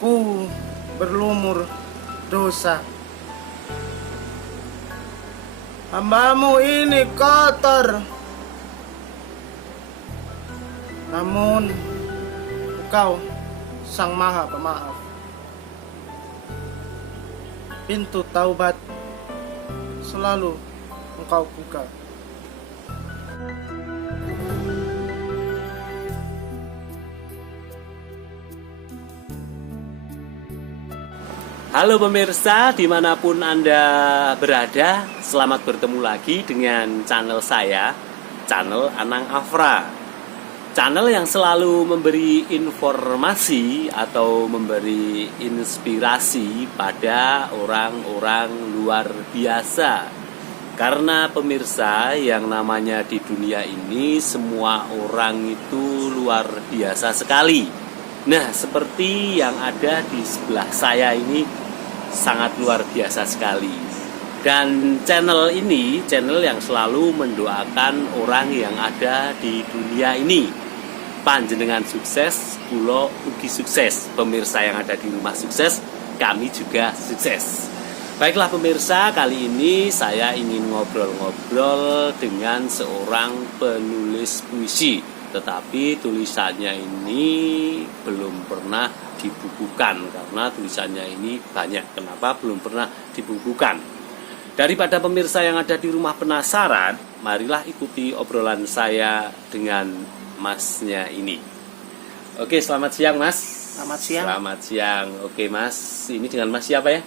ku berlumur dosa. Hambamu ini kotor, namun Engkau Sang Maha Pemaaf. Pintu taubat selalu Engkau buka. Halo pemirsa, dimanapun Anda berada, selamat bertemu lagi dengan channel saya, channel Anang Afra. Channel yang selalu memberi informasi atau memberi inspirasi pada orang-orang luar biasa. Karena pemirsa, yang namanya di dunia ini semua orang itu luar biasa sekali. Nah, seperti yang ada di sebelah saya ini sangat luar biasa sekali. Dan channel ini channel yang selalu mendoakan orang yang ada di dunia ini. Panjenengan sukses, kula ugi sukses. Pemirsa yang ada di rumah sukses, kami juga sukses. Baiklah pemirsa, kali ini saya ingin ngobrol-ngobrol dengan seorang penulis puisi. Tetapi tulisannya ini belum pernah dibukukan karena tulisannya ini banyak. Kenapa belum pernah dibukukan? Daripada pemirsa yang ada di rumah penasaran, marilah ikuti obrolan saya dengan masnya ini. Oke, selamat siang mas. Selamat siang. Selamat siang. Oke mas, ini dengan mas siapa ya?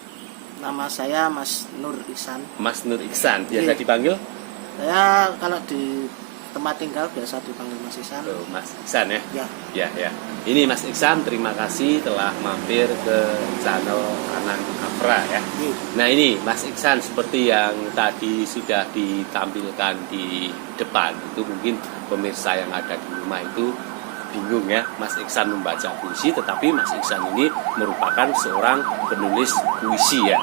Nama saya Mas Nur Iksan. Mas Nur Iksan, biasa Iya. dipanggil? Saya kalau di tempat tinggal biasa dipanggil Mas Iksan. Oh, Mas Iksan ya? Ya. Ya. Ini Mas Iksan, terima kasih telah mampir ke channel Anang Afra ya. Iya. Nah ini Mas Iksan, seperti yang tadi sudah ditampilkan di depan, itu mungkin pemirsa yang ada di rumah itu bingung ya, Mas Iksan membaca puisi, tetapi Mas Iksan ini merupakan seorang penulis puisi ya.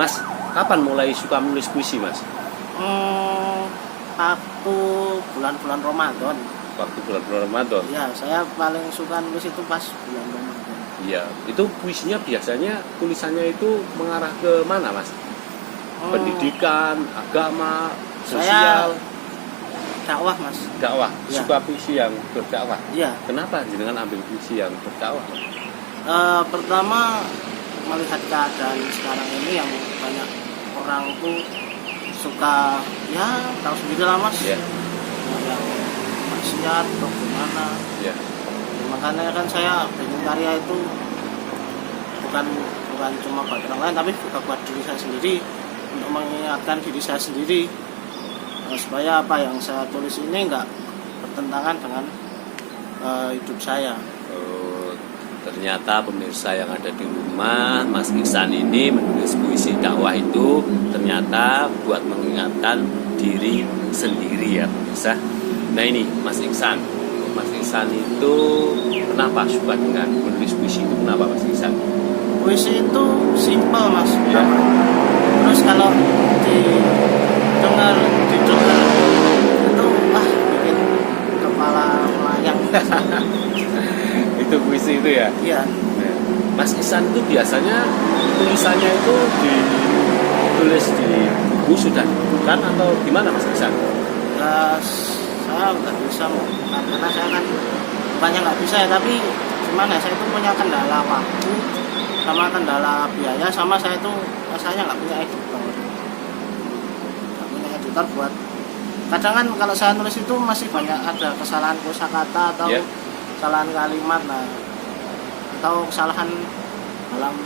Mas, kapan mulai suka menulis puisi mas? Waktu bulan-bulan Ramadan. Waktu bulan-bulan Ramadan? Ya, saya paling suka nulis itu pas bulan Ramadan. Iya, itu puisinya biasanya tulisannya itu mengarah ke mana mas? Pendidikan, agama, sosial? Dakwah mas. Dakwah, Ya. suka puisi yang berdakwah? Iya. Kenapa jenengan ambil puisi yang berdakwah? Pertama melihat keadaan sekarang ini yang banyak orang tuh suka, ya tahu sendiri lah mas, Iya. yang maksiat atau gimana. Iya. Makanya kan saya bikin karya itu bukan cuma buat orang lain, tapi juga buat diri saya sendiri, untuk mengingatkan diri saya sendiri supaya apa yang saya tulis ini enggak bertentangan dengan hidup saya. Oh, ternyata pemirsa yang ada di rumah, Mas Iksan ini menulis puisi dakwah itu ternyata buat mengingatkan diri sendiri ya pemirsa. Nah ini Mas Iksan, Mas Iksan itu kenapa suka dengan menulis puisi itu? Kenapa Mas Iksan? Puisi itu simpel mas. Ya. Terus kalau didengar itu bikin kepala melayang. Itu puisi itu ya? Iya. Mas Iksan itu biasanya tulisannya itu ditulis di buku, sudah dibukukan atau gimana Mas Iksan? Ya, saya nggak bisa karena saya kan bukannya nggak bisa ya, tapi gimana, saya itu punya kendala waktu sama kendala biaya, sama saya itu rasanya nggak punya editor buat, kadang kan kalau saya nulis itu masih banyak ada kesalahan kosakata atau Yeah. kesalahan kalimat atau kesalahan dalam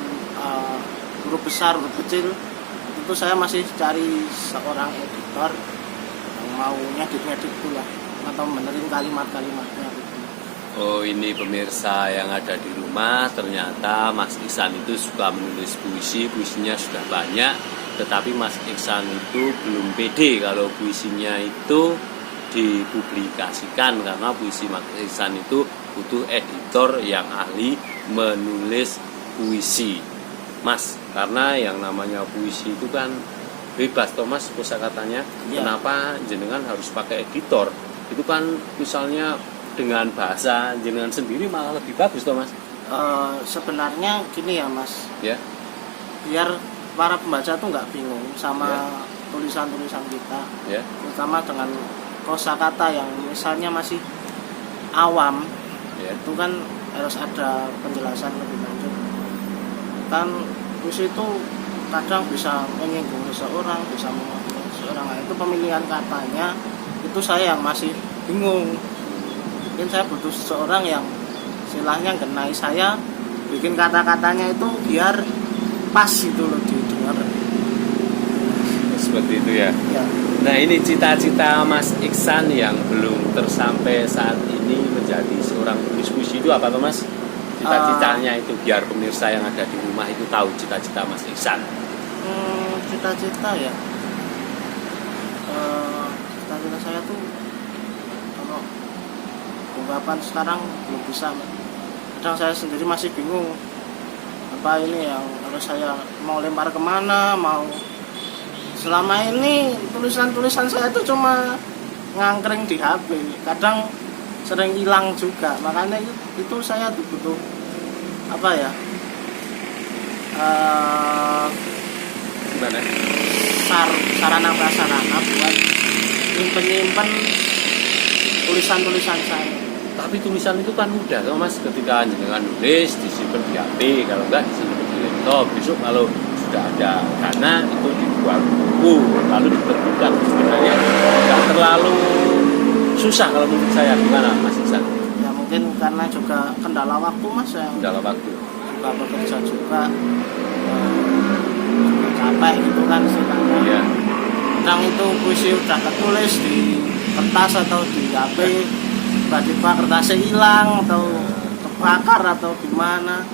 huruf besar, huruf kecil, itu saya masih cari seorang editor yang mau ngedit-ngedit itu lah, atau benerin kalimat-kalimatnya gitu. Oh ini pemirsa yang ada di rumah, ternyata Mas Iksan itu suka menulis puisi, puisinya sudah banyak, tetapi Mas Iksan itu belum pede kalau puisinya itu dipublikasikan, karena puisi Mas Iksan itu butuh editor yang ahli menulis puisi. Mas, karena yang namanya puisi itu kan bebas toh mas kosakatanya. Ya. Kenapa jenengan harus pakai editor? Itu kan misalnya dengan bahasa jenengan sendiri malah lebih bagus toh mas. Sebenarnya gini ya Mas, Ya, biar para pembaca tuh nggak bingung sama Ya. tulisan-tulisan kita, ya, terutama dengan kosakata yang misalnya masih awam, ya, itu kan harus ada penjelasan lebih lanjut. Kan puisi itu kadang bisa menyinggung seseorang, bisa menghargai seseorang. Nah, itu pemilihan katanya itu saya yang masih bingung. Mungkin saya butuh seseorang yang istilahnya genai saya, bikin kata-katanya itu biar pas itu loh didengar. seperti itu ya. Ya. Nah, ini cita-cita Mas Iksan yang belum tersampai saat ini menjadi seorang penulis puisi itu apa tuh Mas? Cita-citanya itu biar pemirsa yang ada di rumah itu tahu cita-cita Mas Iksan. Cita-cita ya. Cita-cita saya tuh kalau ungkapan sekarang belum bisa. Kadang saya sendiri masih bingung apa ini yang harus saya mau lempar kemana, mau selama ini tulisan-tulisan saya itu cuma ngangkring di HP, kadang sering hilang juga, makanya itu saya tuh butuh apa ya, Gimana? sarana prasarana buat nyimpen tulisan-tulisan saya. Tapi tulisan itu kan mudah kan Mas, ketika jenengan nulis disimpan di HP, kalau enggak disimpan di laptop. Besok kalau sudah ada dana itu dibuat buku lalu diterbitkan. Sebenarnya nggak terlalu susah kalau menurut saya. Gimana Mas Iksan? Ya mungkin karena juga kendala waktu Mas, yang Dalam waktu. juga bekerja juga, capek gitu kan istilahnya. Ya. Kadang itu puisi udah ketulis di kertas atau di HP, tiba-tiba kertasnya hilang atau kebakar atau gimana.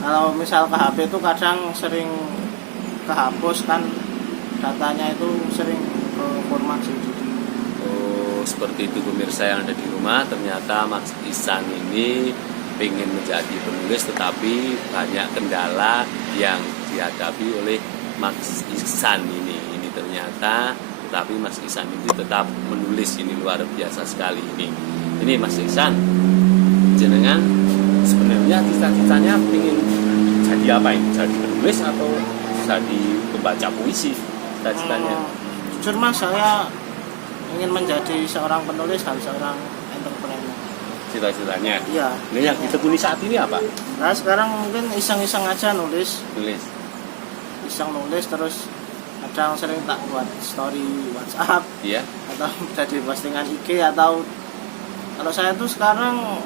Kalau misal ke HP itu kadang sering kehapus kan, datanya itu sering ke format sendiri. Oh, seperti itu pemirsa yang ada di rumah. Ternyata Mas Iksan ini ingin menjadi penulis, tetapi banyak kendala yang dihadapi oleh Mas Iksan ini. Ini ternyata, tetapi Mas Iksan ini tetap menulis. Ini luar biasa sekali ini. Ini Mas Iksan, jenengan sebenarnya cita-citanya ingin jadi apa ini? Jadi penulis atau jadi pembaca puisi? Cita-citanya? Jujur Mas, saya ingin menjadi seorang penulis dan seorang entrepreneur. Cita-citanya. Iya. Ini yang ditekuni saat ini apa? Nah sekarang mungkin iseng-iseng aja nulis, Nulis. iseng nulis, terus kadang sering tak buat story WhatsApp Iya. atau jadi postingan IG, atau kalau saya tuh sekarang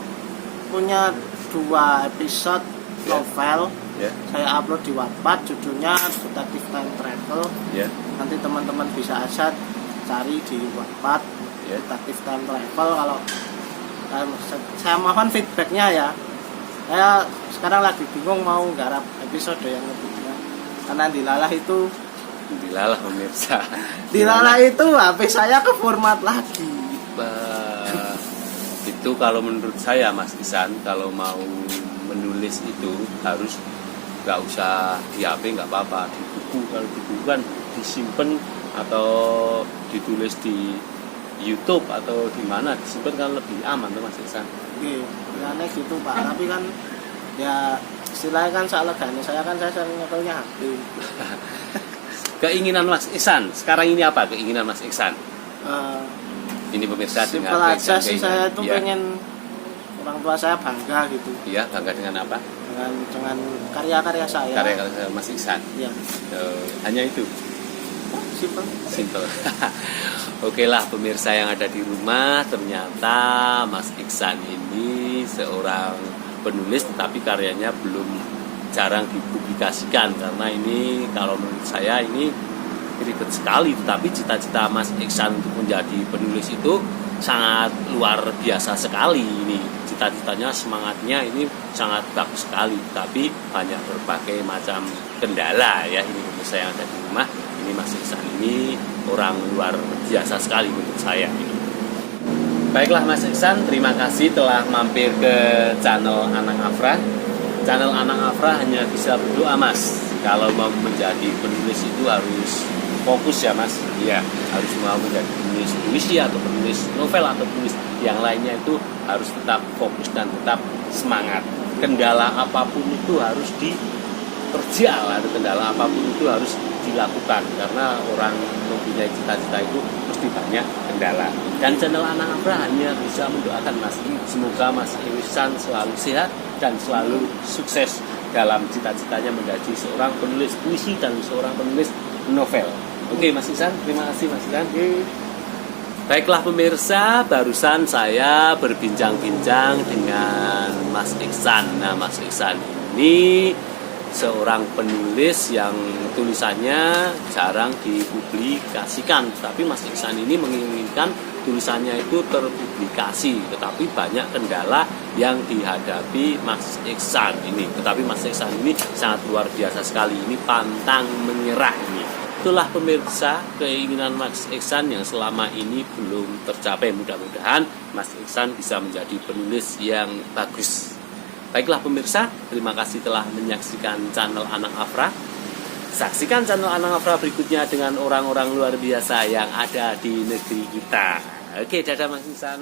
punya 2 episode Ya. novel, Ya. saya upload di Wattpad, judulnya Detektif Time Travel. Ya. Nanti teman-teman bisa aja cari di Wattpad, Ya. Detektif Time Travel. Kalau saya mohon feedbacknya ya. Saya sekarang lagi bingung mau garap episode yang ketiga, karena dilalah itu Dilalah pemirsa. itu HP saya ke format lagi. Bah, itu kalau menurut saya Mas Iksan, kalau mau menulis itu harus nggak usah di HP, nggak apa-apa, di buku. Kalau di buku kan disimpan atau ditulis di YouTube atau di mana, disimpan kan lebih aman tuh Mas Iksan. Oke, aneh gitu Pak. Tapi kan ya istilahnya kan saya legane, saya sering nyekelnya HP. Keinginan Mas Iksan sekarang ini apa? Keinginan Mas Iksan? Eh, Ini pemirsa Simpel dengar aja sih, saya tuh ya. pengen orang tua saya bangga gitu Iya, bangga dengan apa? dengan karya-karya saya. Karya-karya Mas Iksan. Ya, Hanya itu. simpel. Simple. Oke lah pemirsa yang ada di rumah, ternyata Mas Iksan ini seorang penulis, tetapi karyanya belum jarang dipublikasikan karena ini kalau menurut saya ini ribet sekali. Tetapi cita-cita Mas Iksan untuk menjadi penulis itu sangat luar biasa sekali. Ini cita-citanya, semangatnya ini sangat bagus sekali, tapi banyak berbagai macam kendala ya. Ini pemirsa yang ada di rumah, ini Mas Iksan ini orang luar biasa sekali menurut saya ini. Baiklah Mas Iksan, terima kasih telah mampir ke channel Anang Afra. Channel Anang Afra hanya bisa berdoa Mas. Kalau mau menjadi penulis itu harus fokus ya Mas. Iya, harus mau menjadi penulis puisi atau penulis novel atau penulis yang lainnya itu harus tetap fokus dan tetap semangat. kendala apapun itu harus diterjal, atau kendala apapun itu harus dilakukan, karena orang mempunyai cita-cita itu pasti banyak kendala. Dan channel Anang Afra hanya bisa mendoakan Mas, semoga Mas Ihsan selalu sehat dan selalu sukses dalam cita-citanya menjadi seorang penulis puisi dan seorang penulis novel. Oke Mas Ihsan, terima kasih Mas Ihsan. Baiklah pemirsa, barusan saya berbincang-bincang dengan Mas Ihsan. Nah, Mas Ihsan ini seorang penulis yang tulisannya jarang dipublikasikan. Tapi Mas Ihsan ini menginginkan tulisannya itu terpublikasi. Tetapi banyak kendala yang dihadapi Mas Ihsan ini. Tetapi Mas Ihsan ini sangat luar biasa sekali. Ini pantang menyerah ini. Itulah pemirsa keinginan Mas Ihsan yang selama ini belum tercapai. Mudah-mudahan Mas Ihsan bisa menjadi penulis yang bagus. Baiklah pemirsa, terima kasih telah menyaksikan channel Anang Afra. Saksikan channel Anang Afra berikutnya dengan orang-orang luar biasa yang ada di negeri kita. Oke, dadah Mas Ihsan.